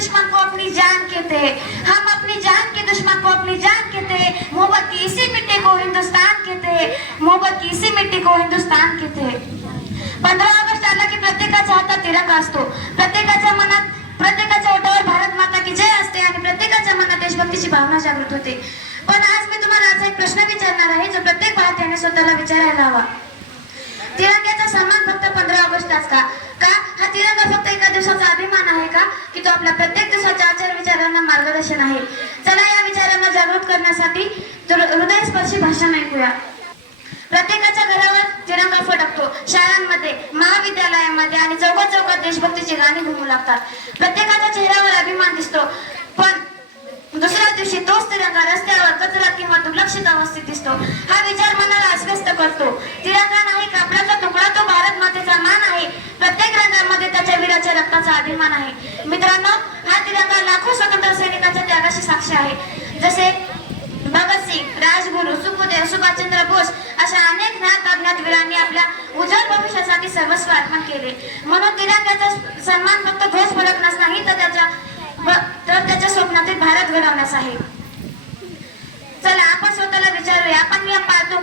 दुश्मन को अपनी जान कहते हैं, हम अपनी जान के दुश्मन को अपनी जान कहते हैं। मोहब्बत की इसी मिट्टी को हिंदुस्तान कहते हैं, मोहब्बत की इसी मिट्टी को हिंदुस्तान कहते हैं। 15 ऑगस्ट आला की प्रत्येकाच्या हातात तिरंगा असतो, प्रत्येकाच्या मनात, प्रत्येकाच्या ओठावर भारत माता की जय असते आणि प्रत्येकाच्या मनात देशभक्तीची भावना जागृत होते। पण आज मी तुम्हाला असा एक प्रश्न विचारणार आहे जो प्रत्येक भारतीयाने स्वतःला विचारायला हवा। तिरंग्याचा सन्मान फक्त 15 ऑगस्टलाच का? हा तिरंगा फक्त एका दिवसाचा अभिमान आहे का, की तो आपल्या प्रत्येक दिवसाच्या आचार विचारांना मार्गदर्शन आहे? चला या विचारांना जागृत करण्यासाठी हृदयस्पर्शी भाषण ऐकूया। प्रत्येकाच्या घरावर तिरंगा फडकतो, शाळांमध्ये, महाविद्यालयामध्ये आणि चौकात चौकात देशभक्तीची गाणी घुमू लागतात। प्रत्येकाच्या चेहऱ्यावर अभिमान दिसतो, पण दुसऱ्या दिवशी तोच तिरंगा रस्त्यावर कचरा किंवा दुर्लक्षित अवस्थेत दिसतो। हा विचार मनाला अस्वस्थ करतो। तिरंगा नाही कापडाचा तुकडा, तो भारत मातेचा मान आहे। प्रत्येक रंगामध्ये त्याच्या वीराच्या रक्ताचा अभिमान आहे। मित्रांनो, हा तिरंगा लाखो स्वतंत्र सैनिकांच्या त्यागाची साक्ष आहे। जसे भगतसिंग, राजगुरू, सुखदेव, सुभाषचंद्र बोस अशा अनेक ज्ञात अज्ञात वीरांनी आपल्या उज्ज्वल भविष्यासाठी सर्वस्व अर्पण केले। म्हणून तिरंग्याचा सन्मान फक्त ध्वज फडकण्यास नाही, तर त्याच्या स्वप्नातील भारत घडवण्यास आहे। चला आपण स्वतःला विचारूया, आपण नियम पाळतो का?